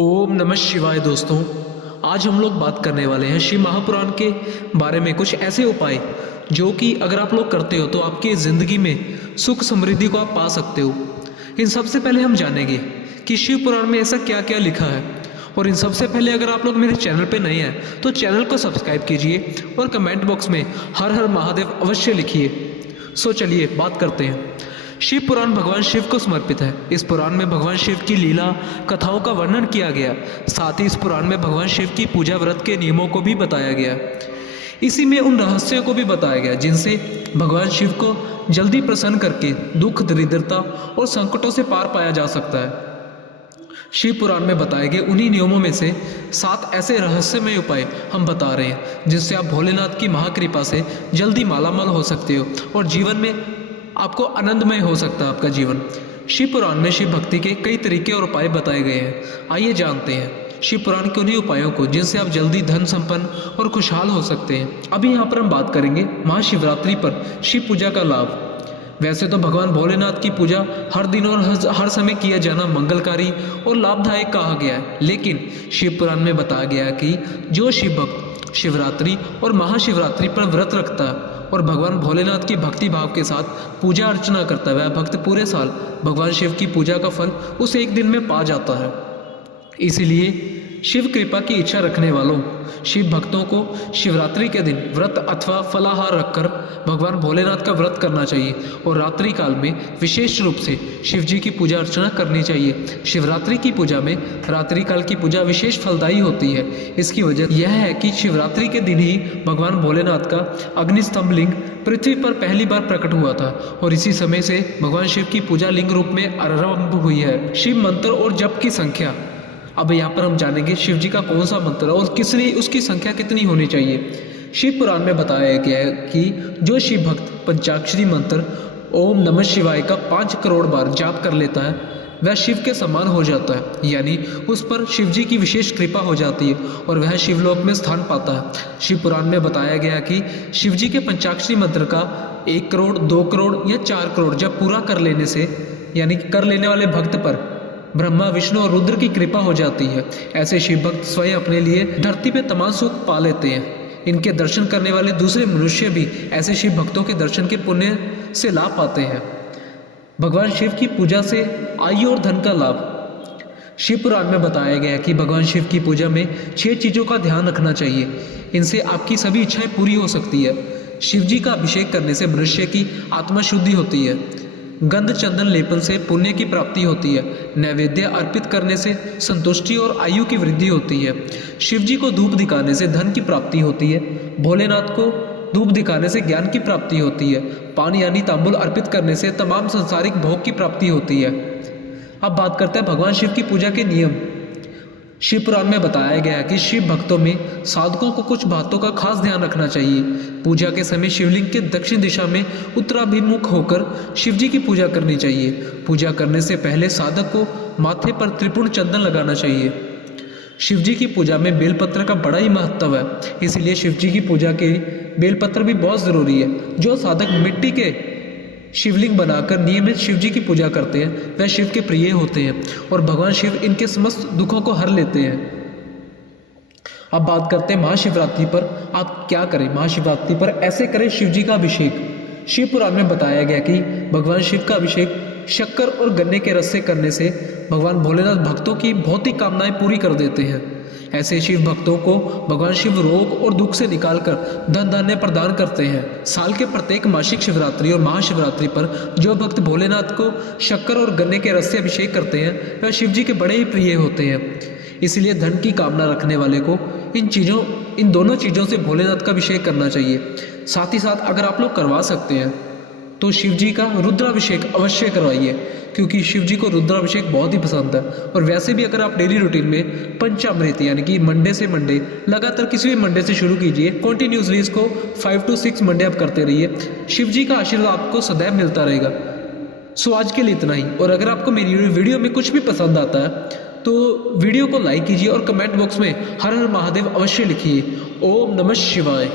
ओम नमः शिवाय दोस्तों। आज हम लोग बात करने वाले हैं शिव महापुराण के बारे में। कुछ ऐसे उपाय जो कि अगर आप लोग करते हो तो आपकी ज़िंदगी में सुख समृद्धि को आप पा सकते हो। इन सबसे पहले हम जानेंगे कि शिव पुराण में ऐसा क्या क्या लिखा है। और इन सबसे पहले अगर आप लोग मेरे चैनल पे नए हैं तो चैनल को सब्सक्राइब कीजिए और कमेंट बॉक्स में हर हर महादेव अवश्य लिखिए। सो चलिए बात करते हैं। शिव पुराण भगवान शिव को समर्पित है। इस पुराण में भगवान शिव की लीला कथाओं का वर्णन किया गया। साथ ही इस पुराण में भगवान शिव की पूजा व्रत के नियमों को भी बताया गया। इसी में उन रहस्यों को भी बताया गया जिनसे भगवान शिव को जल्दी प्रसन्न करके दुख दरिद्रता और संकटों से पार पाया जा सकता है। शिव पुराण में बताए गए उन्हीं नियमों में से 7 ऐसे रहस्यमय उपाय हम बता रहे हैं जिससे आप भोलेनाथ की महाकृपा से जल्दी मालामाल हो सकते हो और जीवन में आपको आनंदमय हो सकता है आपका जीवन। शिव पुराण में शिव भक्ति के कई तरीके और उपाय बताए गए हैं। आइए जानते हैं शिव पुराण के उन्हीं उपायों को जिनसे आप जल्दी धन संपन्न और खुशहाल हो सकते हैं। अभी यहाँ पर हम बात करेंगे महाशिवरात्रि पर शिव पूजा का लाभ। वैसे तो भगवान भोलेनाथ की पूजा हर दिन और हर समय किया जाना मंगलकारी और लाभदायक कहा गया है, लेकिन शिव पुराण में बताया गया है कि जो शिव भक्त शिवरात्रि और महाशिवरात्रि पर व्रत रखता है और भगवान भोलेनाथ की भक्ति भाव के साथ पूजा अर्चना करता है, वह भक्त पूरे साल भगवान शिव की पूजा का फल उस एक दिन में पा जाता है। इसीलिए शिव कृपा की इच्छा रखने वालों शिव भक्तों को शिवरात्रि के दिन व्रत अथवा फलाहार रखकर भगवान भोलेनाथ का व्रत करना चाहिए और रात्रि काल में विशेष रूप से शिव जी की पूजा अर्चना करनी चाहिए। शिवरात्रि की पूजा में रात्रि काल की पूजा विशेष फलदायी होती है। इसकी वजह यह है कि शिवरात्रि के दिन ही भगवान भोलेनाथ का अग्निस्तंभ लिंग पृथ्वी पर पहली बार प्रकट हुआ था और इसी समय से भगवान शिव की पूजा लिंग रूप में आरंभ हुई है। शिव मंत्र और जप की संख्या। अब यहाँ पर हम जानेंगे शिव जी का कौन सा मंत्र है और किसने उसकी संख्या कितनी होनी चाहिए। शिव पुराण में बताया गया है कि जो शिव भक्त पंचाक्षरी मंत्र ओम नमः शिवाय का 5 करोड़ बार जाप कर लेता है वह शिव के समान हो जाता है, यानी उस पर शिव जी की विशेष कृपा हो जाती है और वह शिवलोक में स्थान पाता है। शिव पुराण में बताया गया कि शिव जी के पंचाक्षरी मंत्र का 1 करोड़ 2 करोड़ या 4 करोड़ जब पूरा कर लेने से यानी कर लेने वाले भक्त पर ब्रह्मा विष्णु और रुद्र की कृपा हो जाती है। ऐसे शिव भक्त स्वयं अपने लिए धरती पे तमाम सुख पा लेते हैं। इनके दर्शन करने वाले दूसरे मनुष्य भी ऐसे शिव भक्तों के दर्शन के पुण्य से लाभ पाते हैं। भगवान शिव की पूजा से आयु और धन का लाभ। शिव पुराण में बताया गया है कि भगवान शिव की पूजा में 6 चीज़ों का ध्यान रखना चाहिए। इनसे आपकी सभी इच्छाएं पूरी हो सकती है। शिव जी का अभिषेक करने से मनुष्य की आत्मा शुद्धि होती है। गंध चंदन लेपन से पुण्य की प्राप्ति होती है। नैवेद्य अर्पित करने से संतुष्टि और आयु की वृद्धि होती है। शिव जी को धूप दिखाने से धन की प्राप्ति होती है। भोलेनाथ को धूप दिखाने से ज्ञान की प्राप्ति होती है। पान यानी तांबुल अर्पित करने से तमाम संसारिक भोग की प्राप्ति होती है। अब बात करते हैं भगवान शिव की पूजा के नियम। शिव पुराण में बताया गया है कि शिव भक्तों में साधकों को कुछ बातों का खास ध्यान रखना चाहिए। पूजा के समय शिवलिंग के दक्षिण दिशा में उत्तराभिमुख होकर शिव जी की पूजा करनी चाहिए। पूजा करने से पहले साधक को माथे पर त्रिपुण चंदन लगाना चाहिए। शिव जी की पूजा में बेलपत्र का बड़ा ही महत्व है, इसलिए शिव जी की पूजा के बेलपत्र भी बहुत ज़रूरी है। जो साधक मिट्टी के शिवलिंग बनाकर नियमित शिव जी की पूजा करते हैं वह शिव के प्रिय होते हैं और भगवान शिव इनके समस्त दुखों को हर लेते हैं। अब बात करते हैं महाशिवरात्रि पर आप क्या करें। महाशिवरात्रि पर ऐसे करें शिव जी का अभिषेक। शिव पुराण में बताया गया कि भगवान शिव का अभिषेक शक्कर और गन्ने के रस से करने से भगवान भोलेनाथ भक्तों की भौतिक कामनाएं पूरी कर देते हैं। ऐसे शिव भक्तों को भगवान शिव रोग और दुख से निकालकर धन धान्य प्रदान करते हैं। साल के प्रत्येक मासिक शिवरात्रि और महाशिवरात्रि पर जो भक्त भोलेनाथ को शक्कर और गन्ने के रस से अभिषेक करते हैं वह शिव जी के बड़े ही प्रिय होते हैं। इसलिए धन की कामना रखने वाले को इन दोनों चीज़ों से भोलेनाथ का अभिषेक करना चाहिए। साथ ही साथ अगर आप लोग करवा सकते हैं तो शिव जी का रुद्राभिषेक अवश्य करवाइए, क्योंकि शिव जी को रुद्राभिषेक बहुत ही पसंद है। और वैसे भी अगर आप डेली रूटीन में पंचामृत यानी कि मंडे से मंडे लगातार किसी भी मंडे से शुरू कीजिए, कंटिन्यूसली इसको 5 to 6 मंडे आप करते रहिए, शिव जी का आशीर्वाद आपको सदैव मिलता रहेगा। सो आज के लिए इतना ही। और अगर आपको मेरी वीडियो में कुछ भी पसंद आता है तो वीडियो को लाइक कीजिए और कमेंट बॉक्स में हर हर महादेव अवश्य लिखिए। ओम नमः शिवाय।